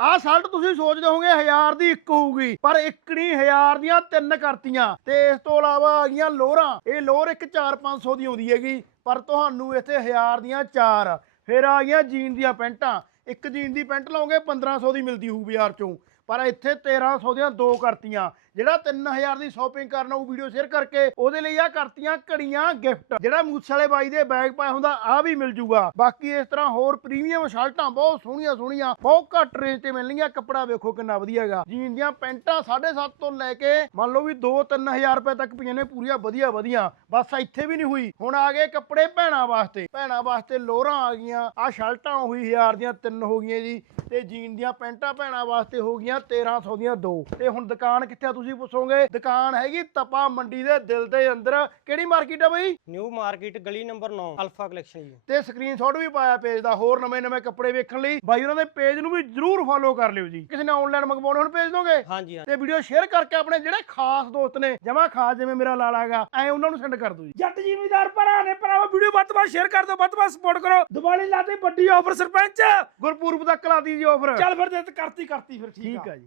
ਆ ਸ਼ਰਟ ਤੁਸੀਂ ਸੋਚਦੇ ਹੋਗੇ ਹਜ਼ਾਰ ਦੀ ਇੱਕ ਹੋਊਗੀ ਪਰ ਇੱਕ ਨਹੀਂ ਹਜ਼ਾਰ ਦੀਆਂ ਤਿੰਨ ਕਰਤੀਆਂ ਤੇ ਇਸ ਤੋਂ ਇਲਾਵਾ ਆ ਗਈਆਂ ਲੋਰਾਂ ਇਹ ਲੋਰ ਇੱਕ 4-500 ਦੀ ਆਉਂਦੀ ਹੈਗੀ ਪਰ ਤੁਹਾਨੂੰ ਇੱਥੇ ਹਜ਼ਾਰ ਦੀਆਂ ਚਾਰ ਫਿਰ ਆ ਗਈਆਂ ਜੀਨ ਦੀਆਂ ਪੈਂਟਾਂ ਇੱਕ ਜੀਨ ਦੀ ਪੈਂਟ ਲਓਗੇ 1500 ਦੀ ਮਿਲਦੀ ਹੋਊ ਬਾਜ਼ਾਰ ਚੋਂ ਪਰ ਇੱਥੇ 1300 ਦੀਆਂ ਦੋ ਕਰਤੀਆਂ ਜਿਹੜਾ 3000 ਦੀ ਸ਼ਾਪਿੰਗ ਕਰਨ ਉਹ ਵੀਡੀਓ ਸ਼ੇਅਰ ਕਰਕੇ ਉਹਦੇ ਲਈ ਆ ਕਰਤੀਆਂ ਘੜੀਆਂ ਗਿਫਟ ਜਿਹੜਾ ਮੂਸੇ ਵਾਲੇ ਬਾਈ ਦੇ ਬੈਗ ਪਾਇਆ ਹੁੰਦਾ ਆ ਵੀ ਮਿਲ ਜੂਗਾ ਬਾਕੀ ਇਸ ਤਰ੍ਹਾਂ ਹੋਰ ਪ੍ਰੀਮੀਅਮ ਸ਼ਰਟਾਂ ਬਹੁਤ ਸੋਹਣੀਆਂ ਸੋਹਣੀਆਂ ਬਹੁਤ ਘੱਟ ਰੇਂਜ ਤੇ ਮਿਲਣਗੀਆਂ ਕੱਪੜਾ ਵੇਖੋ ਕਿੰਨਾ ਵਧੀਆ ਹੈਗਾ ਜੀਨ ਦੀਆਂ ਪੈਂਟਾਂ 7.5 ਤੋਂ ਲੈ ਕੇ ਮੰਨ ਲਓ ਵੀ 2-3000 ਰੁਪਏ ਤੱਕ ਪਈਆਂ ਨੇ ਪੂਰੀਆਂ ਵਧੀਆ ਵਧੀਆ ਬਸ ਇੱਥੇ ਵੀ ਨਹੀਂ ਹੋਈ ਹੁਣ ਆ ਗਏ ਕੱਪੜੇ ਭੈਣਾ ਵਾਸਤੇ ਭੈਣਾ ਵਾਸਤੇ ਲੋਰਾਂ ਆ ਗਈਆਂ ਆ ਸ਼ਰਟਾਂ ਹੋਈ 1000 ਦੀਆਂ ਤਿੰਨ ਹੋ ਗਈਆਂ ਜੀ ਤੇ ਜੀਨ ਦੀਆਂ ਪੈਂਟਾਂ ਪਹਿਣਾ ਵਾਸਤੇ ਹੋ ਗਈਆਂ 1300 ਦੀਆਂ ਦੋ ਤੇ ਹੁਣ ਦੁਕਾਨ ਕਿੱਥੇ ਆ ਤੁਸੀਂ ਪੁੱਛੋਗੇ ਦੁਕਾਨ ਹੈਗੀ ਤਪਾ ਮੰਡੀ ਦੇ ਦਿਲ ਦੇ ਅੰਦਰ ਕਿਹੜੀ ਮਾਰਕੀਟ ਆ ਬਈ ਨਿਊ ਮਾਰਕੀਟ ਗਲੀ ਨੰਬਰ 9 ਅਲਫਾ ਕਲੈਕਸ਼ਨ ਜੀ ਤੇ ਸਕਰੀਨਸ਼ਾਟ ਵੀ ਪਾਇਆ ਪੇਜ ਦਾ ਹੋਰ ਨਵੇਂ-ਨਵੇਂ ਕੱਪੜੇ ਵੇਖਣ ਲਈ ਬਾਈ ਉਹਨਾਂ ਦੇ ਪੇਜ ਨੂੰ ਵੀ ਜਰੂਰ ਫੋਲੋ ਕਰ ਲਿਓ ਜੀ ਕਿਸੇ ਨੇ ਆਨਲਾਈਨ ਮੰਗਵਾਉਣੇ ਹੁਣ ਪੇਜ ਦੋਗੇ ਹਾਂਜੀ ਤੇ ਵੀਡੀਓ ਸ਼ੇਅਰ ਕਰਕੇ ਆਪਣੇ ਜਿਹੜੇ ਖਾਸ ਦੋਸਤ ਨੇ ਜਮਾ ਖਾਸ ਜਿਵੇਂ ਮੇਰਾ ਲਾਲਾਗਾ ਐ ਉਹਨਾਂ ਨੂੰ ਸੈਂਡ ਕਰ ਦਿਓ ਜੀ ਜੱਟ ਜ਼ਿਮੀਦਾਰ ਭਰਾ ਨੇ ਭਰਾਵਾ ਵੀਡੀਓ ਵੱਧ ਤੋਂ ਵੱਧ ਸ਼ੇਅਰ ਕਰ ਦਿਓ ਵੱਧ ਤੋਂ ਵੱਧ ਸਪੋਰਟ ਕਰੋ ਦੀਵਾਲੀ ਲਾਤੇ ਵੱਡੀ ਆਫਰ ਸਰਪੰਚ ਗੁਰਪੂਰਬ ਤੱਕ ਲਾਤੀ ਜੀ ਆਫਰ ਚੱਲ ਫਿਰ ਤੇ ਕਰਤੀ ਕਰਤੀ ਫਿਰ ਠੀਕ ਆ ਜੀ